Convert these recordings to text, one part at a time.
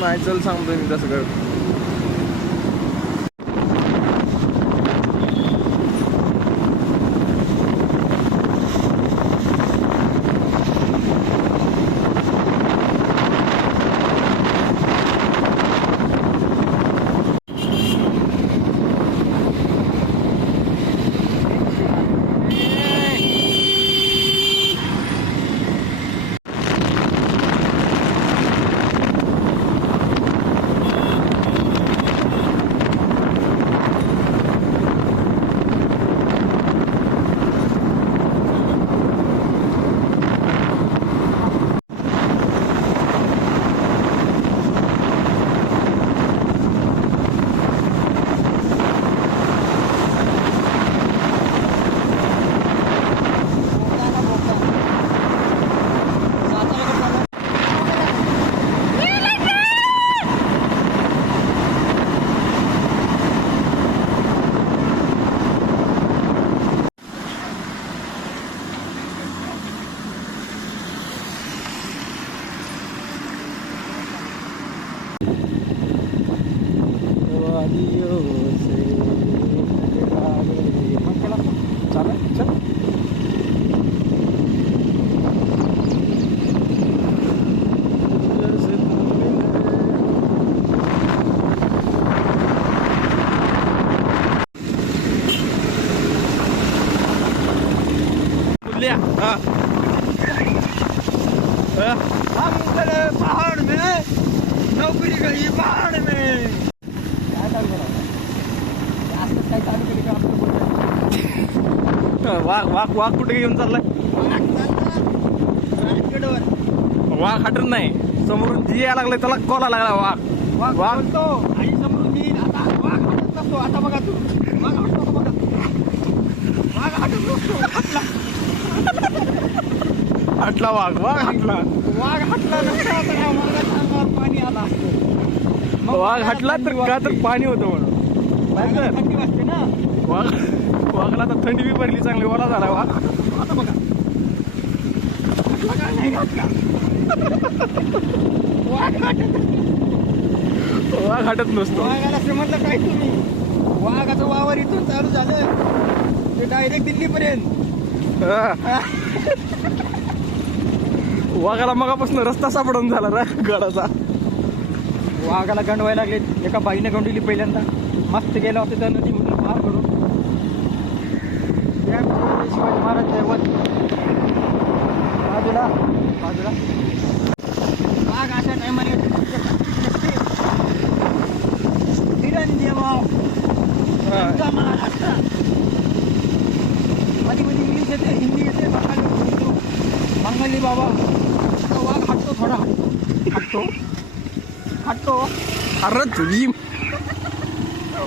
नाही चल सांगतोय मी तसं कर. हम चले पहाड़ में, नौकरी गई पहाड़ में. वाघ वाघ वाघ कुठे घेऊन चाललाय? वाघ हटत नाही. समोरून जी यायला लागलाय त्याला कॉला लागला वाघ. वाघ बोलतो आणि समोरून येईल. आता वाघ हटत नसतो. आता बघा तू वाघ हटतो बघा. वाघ हटत नसतो. हटला वाघ. वाघ हटला. वाघ हटला नसता तर या वाघाच्या अंगावर पाणी आला असतं. वाघ हटला तर का तर पाणी होतं म्हणून. थंडी वाजते ना. वाघ वाघला तर थंडी बी पडली चांगली. ओला झाला वाघ. आता बघा हटला का नाही हटला. वाघ हटत वाघ हटत नसतो. वाघाला समजलं काय तुम्ही. वाघाचं वावर इथून चालू झालं ते डायरेक्ट दिल्लीपर्यंत. वाघाला मगापासून रस्ता सापडून झाला रे गडाचा. वाघाला गंडवायला लागले. एका बाईने गंडवली पहिल्यांदा. मस्त गेला होता त्या नदीमधून पार करून. शिवाजी महाराज दैवत बाजूला बाजूला. वाघ अशा टायमाने महाराष्ट्र मध्ये मध्ये इंग्लिश येते, हिंदी येते, बंगाली बाबा. आता वाघ हटतो थोडा. हटतो हटतो. अरे तुझी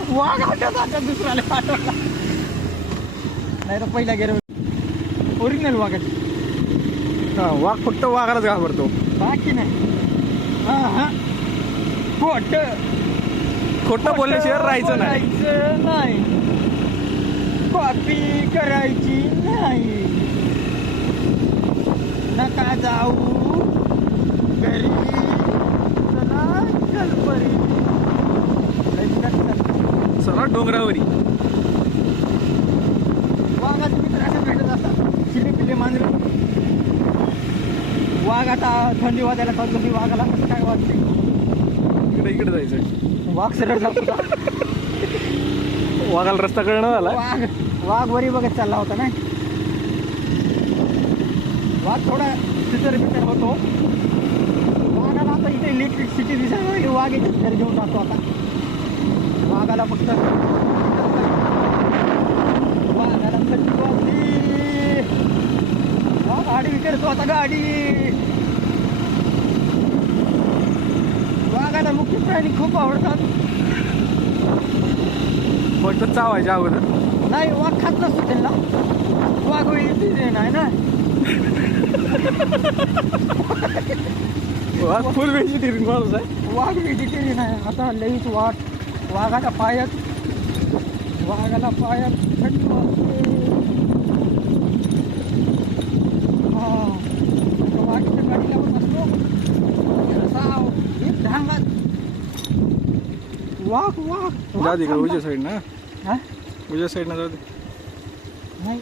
वाघ हटत आता दुसऱ्याला पाठवला. नाही तर पहिला गेलो ओरिजिनल वाघाची. वाघ फक्त वाघालाच घाबरतो. बाकी नाही. हा हा खोटं बोलल्याशिवाय राहायचं नाही. कॉपी करायची नाही. नका जाऊ घरी. चला चल चला डोंगरावरी. वाघाचे मित्र असे भेटत असतात. चिले पिले मांजरे. वाघ आता थंडी वाजायला चालू झाली. वाघाला कसं काय वाटते. इकडे इकडे जायचं. वाघ सरळ जात होता. वाघाला रस्ता कळणं झाला. वाघ वरी बघत चालला होता ना. वाघ थोडा तिथं बितर होतो. वाघाला आता इथे इलेक्ट्रिसिटी दिसायला वाघ इथे घर घेऊन जातो. आता वाघाला फक्त वाघाला थंडी वाजली. वाघ गाडी करतो आता गाडी. वाघाला मुख्य प्राणी खूप आवडतात. फक्त चावायच्या अगोदर. नाही वाघ खात नसतो त्यांना. वाघ वेळी नाही ना. वाघ फुल व्हेजिटेरियन माणूस आहे. वाघ व्हेजिटेरियन आहे. आता लईच वाट. वाघाला पायात थंडी वाजते. हा वाघाच्या गाडीला पण असतो. एक धांगात वाघ वाघ जाऊ दे का उजव्या साईड ना, हा? उजव्या साईड ना जाऊ दे. नाही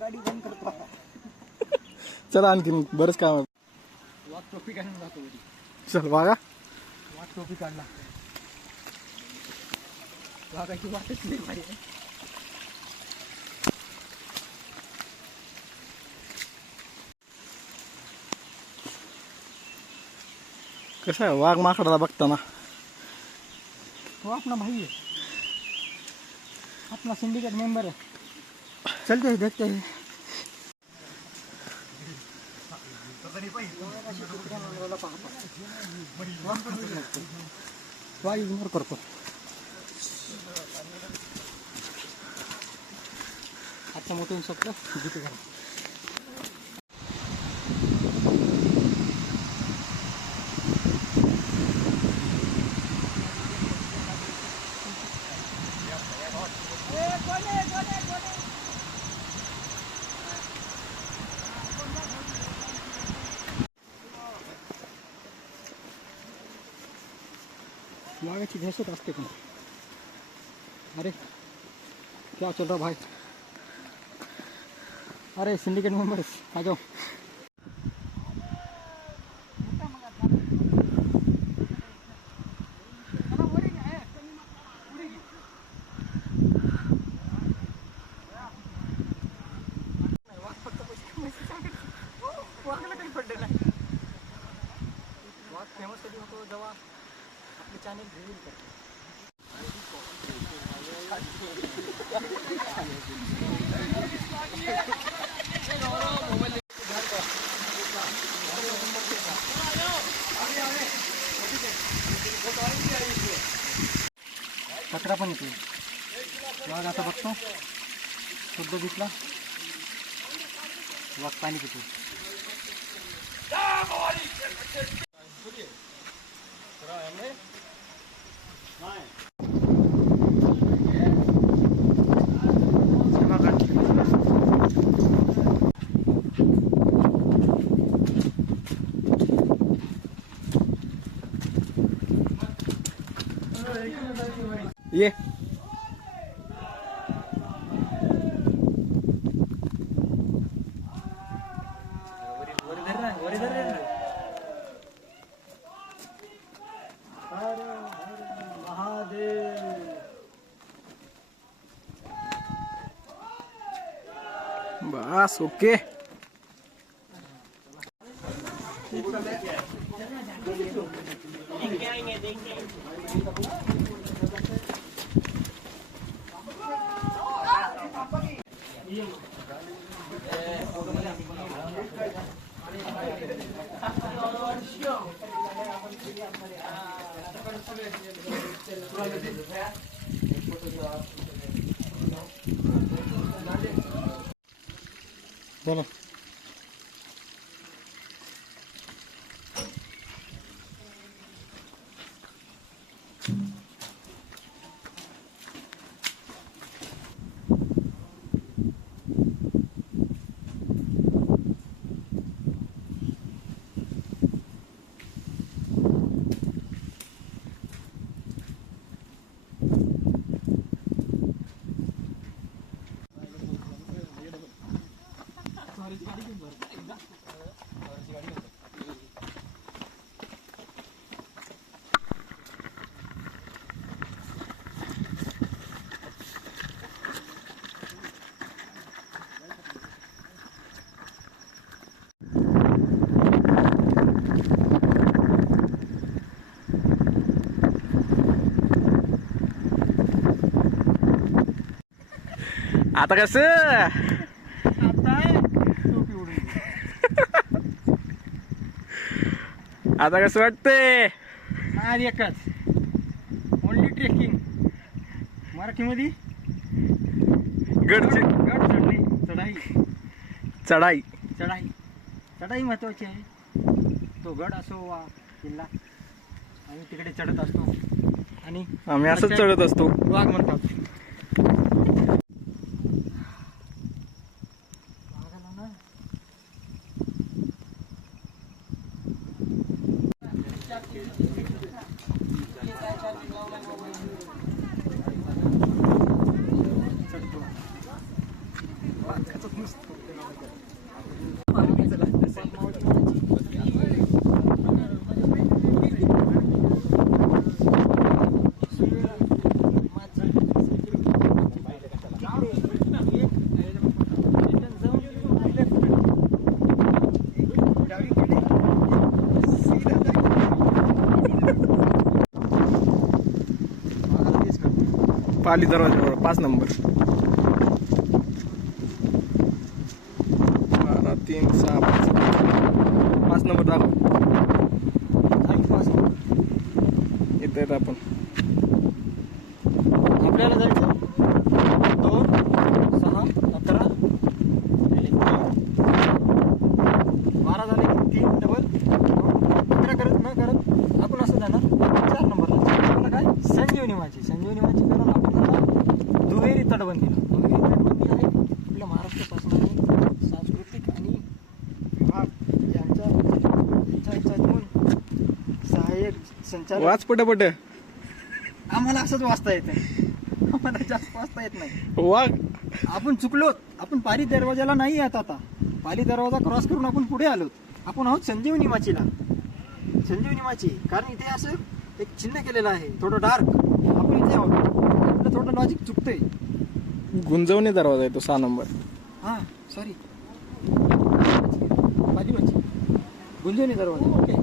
गाडी बंद करतो आता. चला आणखीन बरंच काम आहे. वाघ टोपी घालून जातो घरी. चल वागा. वाघ टोपी काढला. वाघाची वाटच नाही भारी आहे. कसं आहे वाघ माकडाला बघताना. तो अपना भाई है, अपना सिंडिकेट मेंबर है. चलते हैं देखते हैं. वाघ इग्नोर करतो. आजच्या मोठं सगळं जिथे करा. वाघाची दहशत असते पण. अरे क्या चल रहा भाई. अरे सिंडिकेट मेंबर्स आ जाओ. वाघ फेमस कधी होतो जेव्हा आपले चॅनल रिव्हील करतो. कचरा पण येतो. वाघ आता बघतो शुद्ध दिसला. वाघ पाणी पितो. ये बस ओके. बोलो. आता कसं आता टोपी उडून. आता कसं वाटतंय. आज एकच ओनली ट्रेकिंग. मराठीमध्ये गड गड चढणे. चढाई चढाई चढाई चढाई महत्वाची आहे. तो गड असो वा किल्ला. आम्ही तिकडे चढत असतो आणि आम्ही असंच चढत असतो. वाघ म्हणतात. पाली दरवाजावर 5 नंबर. 12, 3, 6, 5 नंबर दाखव. येत आहेत आपण. आपल्याला जायचं 2, 6, 11, 12 झाले की 3 डबल 11 करत न करत आपण असं जाणार 4 नंबरला. आपल्याला काय संजीवनी माची करून आपण दुहेरी तटबंदीला. दुहेरी तटबंदी आहे आपल्या महाराष्ट्र शासनाने सांस्कृतिक आणि विभाग यांच्या ह्याच्यातून सहाय्यक संचालक. वाच पटपट. आम्हाला असंच वाचता येतं, आम्हाला जास्त वाचता येत नाही. वाघ. आपण चुकलोत. आपण पाली दरवाजाला नाही येत. आता पाली दरवाजा क्रॉस करून आपण पुढे आलोत. आपण आहोत संजीवनी माचीला. संजीवनी माची कारण इथे असं एक चिन्ह केलेलं आहे थोडं डार्क. आपण इथे आहोत. आपलं थोडं लॉजिक चुकतंय. गुंजवणी दरवाजा आहे तो 6 नंबर. हां सॉरी पाली माची गुंजवणी दरवाजा. ओके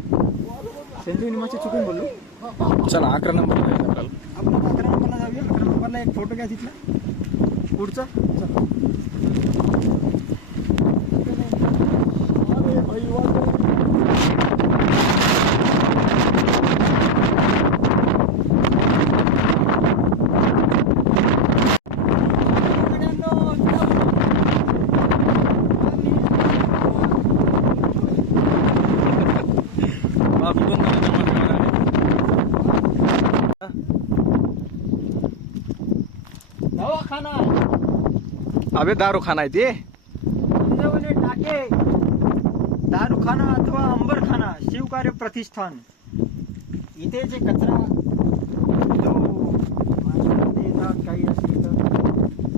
संजीवनी माची चुकून बोललो. चला 11 नंबर जायचं आपल्याला. आपण 11 नंबरला जाऊया. 11 नंबरला एक फोटो घ्या तिथला पुढचा. चला. दवाखाना अबे दारूखाना आहे ते. गुंजवणे टाके दारूखाना अथवा अंबरखाना शिवकार्य प्रतिष्ठान. इथे जे कचरा जो माणसामध्ये येतात काही असे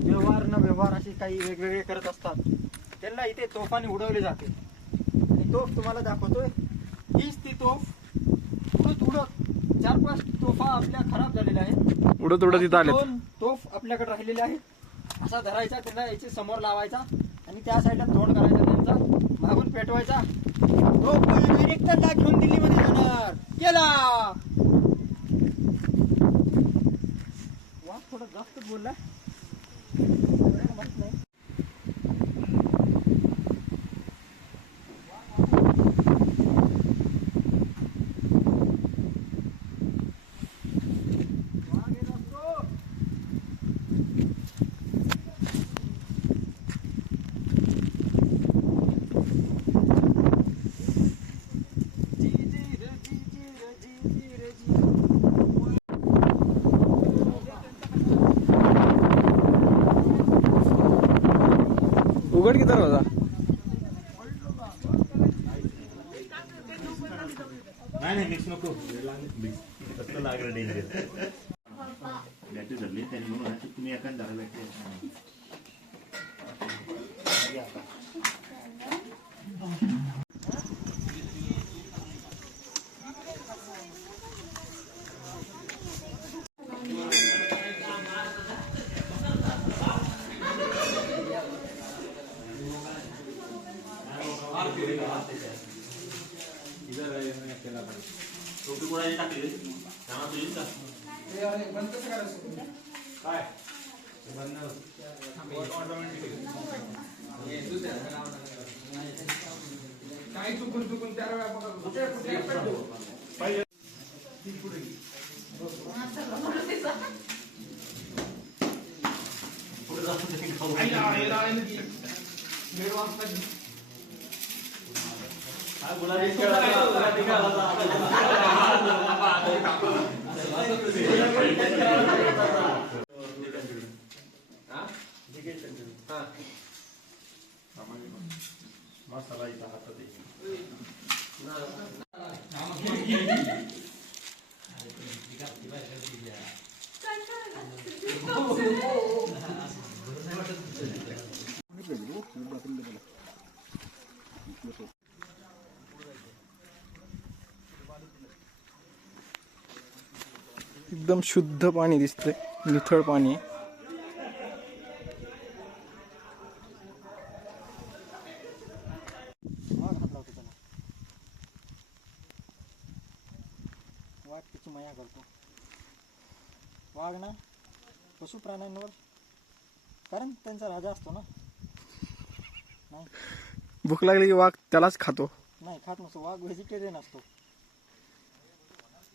व्यवहार न व्यवहार असे काही वेगवेगळे करत असतात त्यांना इथे तोफाने उडवले जाते. आणि तोफ तुम्हाला दाखवतोय. हीच ती तोफ. उडत उडत 4-5 तोफा आपल्या खराब झालेल्या आहेत. उडत उडत इथं आले. 2 तोफ आपल्याकडे राहिलेले आहेत. असा धरायचा त्यांना याच्या समोर लावायचा आणि त्या साईडला तोंड करायचा त्यांचा मागून पेटवायचा. तो डायरेक्ट घेऊन दिल्लीमध्ये जाणार. केला वा थोडं जास्त बोलला. माहित नाही. उघड की दरवाजा. नाही मिक्स नको. फक्त लागलं डेंजर बॅटरी धरली त्यांनी म्हणून तुम्ही एखाद झाला बॅटरी. टोपी कोणाची टाकली त्यामुळे तुझीच का काय काही चुकून चुकून 4 वेळा मसाला इथं हातात आहे. एकदम शुद्ध पाणी दिसतंय, निथळ पाणी आहे. वाघ हात लावतो त्याला. वाघ त्याची माया करतो. वाघ ना पशु प्राण्यांवर, कारण त्यांचा राजा असतो ना. नाही भूक लागली की वाघ त्यालाच खातो. नाही खात नसतो. वाघ व्हेजिटेरियन असतो.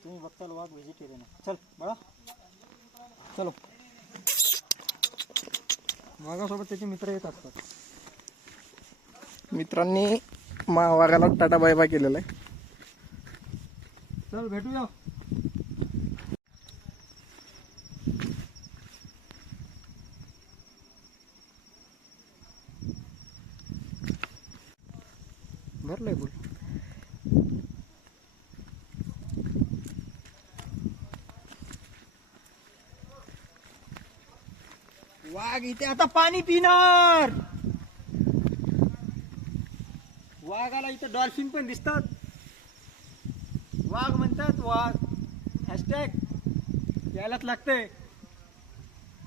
तुम्ही बघताल वाघ व्हेजिटेरियन आहे. चल बाळा चलो. वाघासोबत त्याचे मित्र येत असतात. मित्रांनी वाघाला टाटा बाय बाय केलेला आहे. चल भेटूया. भरलंय बोल. वाघ इथे आता पाणी पिणार. वाघाला इथं डॉल्फिन पण दिसतात. वाघ म्हणतात वाघ. हॅशटॅग यायलाच लागतंय.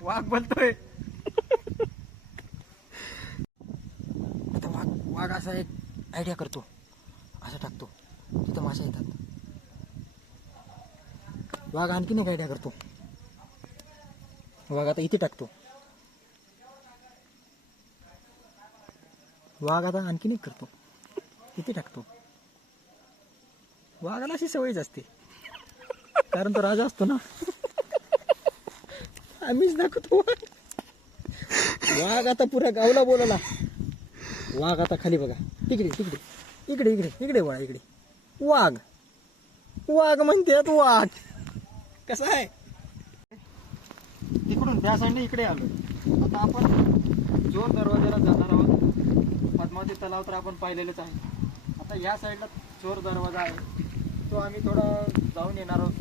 वाघ बोलतोय. आता वाघ वाघ असा एक आयडिया करतो. असं टाकतो तिथं मासे येतात. वाघ आणखीन एक आयडिया करतो. वाघ आता इथे टाकतो. वाघ आता आणखीन एक करतो. इथे टाकतो. वाघाला अशी सवयच असते, कारण तो राजा असतो ना. आम्हीच दाखवतो. वाघ आता पुऱ्या गावला बोलायला. वाघ आता खाली बघा. तिकडे तिकडे इकडे इकडे इकडे वळा. इकडे वाघ. वाघ म्हणतात वाघ. कसं आहे तिकडून त्या साईडने इकडे आलो. आता आपण जोर दरवाजाला जाणार आहोत. पद्मावती तलाव तर आपण पाहिलेलंच आहे. आता या साईडला चोर दरवाजा आहे, तो आम्ही थोडा जाऊन येणार आहोत.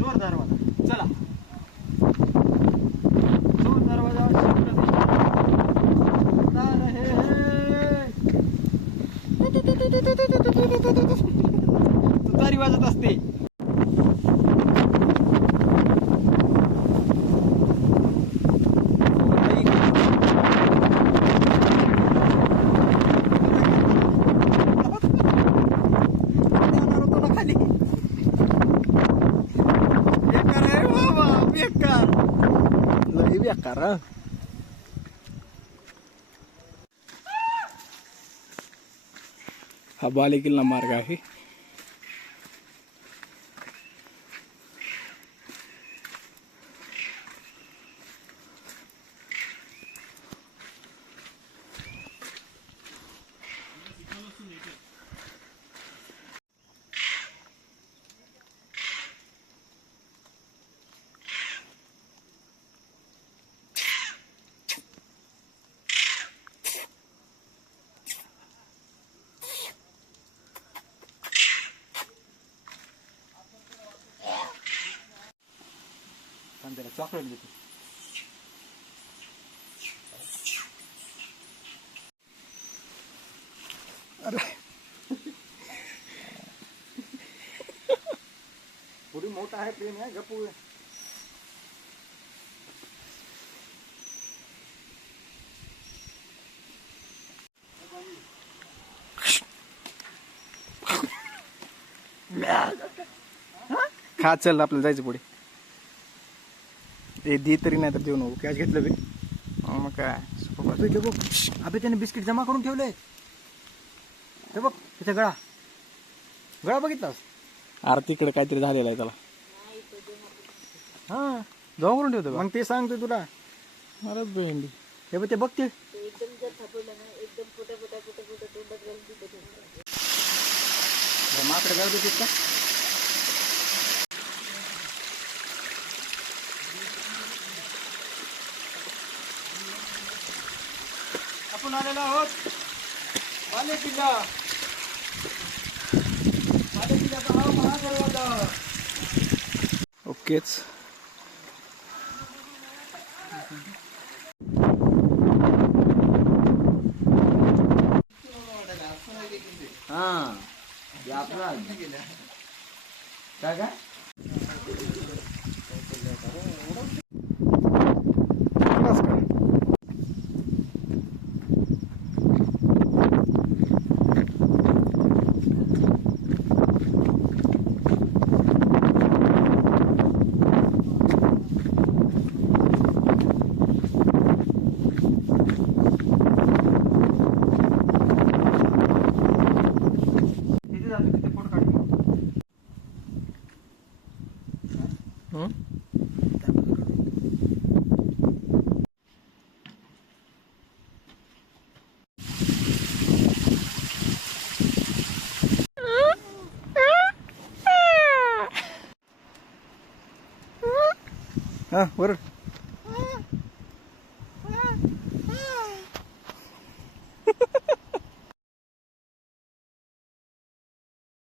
चोर दरवाजा चला. चोर दरवाजा तुतारी वाजत असते. लई बेकार. हा बालेकिल्ला मार्ग आहे. त्याला चॉकलेट देतो. अरे थोडी मोठा आहे प्रेम आहे. गप्पू खा. चल आपल्याला जायचं पुढे. ते दे तरी नाही तर देऊ नको. कॅश घेतलं बे. मग काय अबे बघ. अबे त्याने बिस्किट जमा करून ठेवले. ते बघ तिथे गळा. गळा बघितलास? अरे तिकडे काहीतरी झालेलं आहे त्याला. हा जमा करून ठेवतो का? मग ते सांगतो तुला. अरे भेंडी. हे बघ ते बघते. एकदम जर थापडलं ना एकदम पोटा पोटा पोटा पोटा तोंडात घालून तिथं ठेवतात. प्रकार देतात का? आपण आलेलो आहोत बालेकिल्ला. बालेकिल्ल्याचा हा महादरवाजा. ओकेच. हा आपला काय काय बस का? तिथे जातो तिथे फोटो काढतो. हं? हा बरं.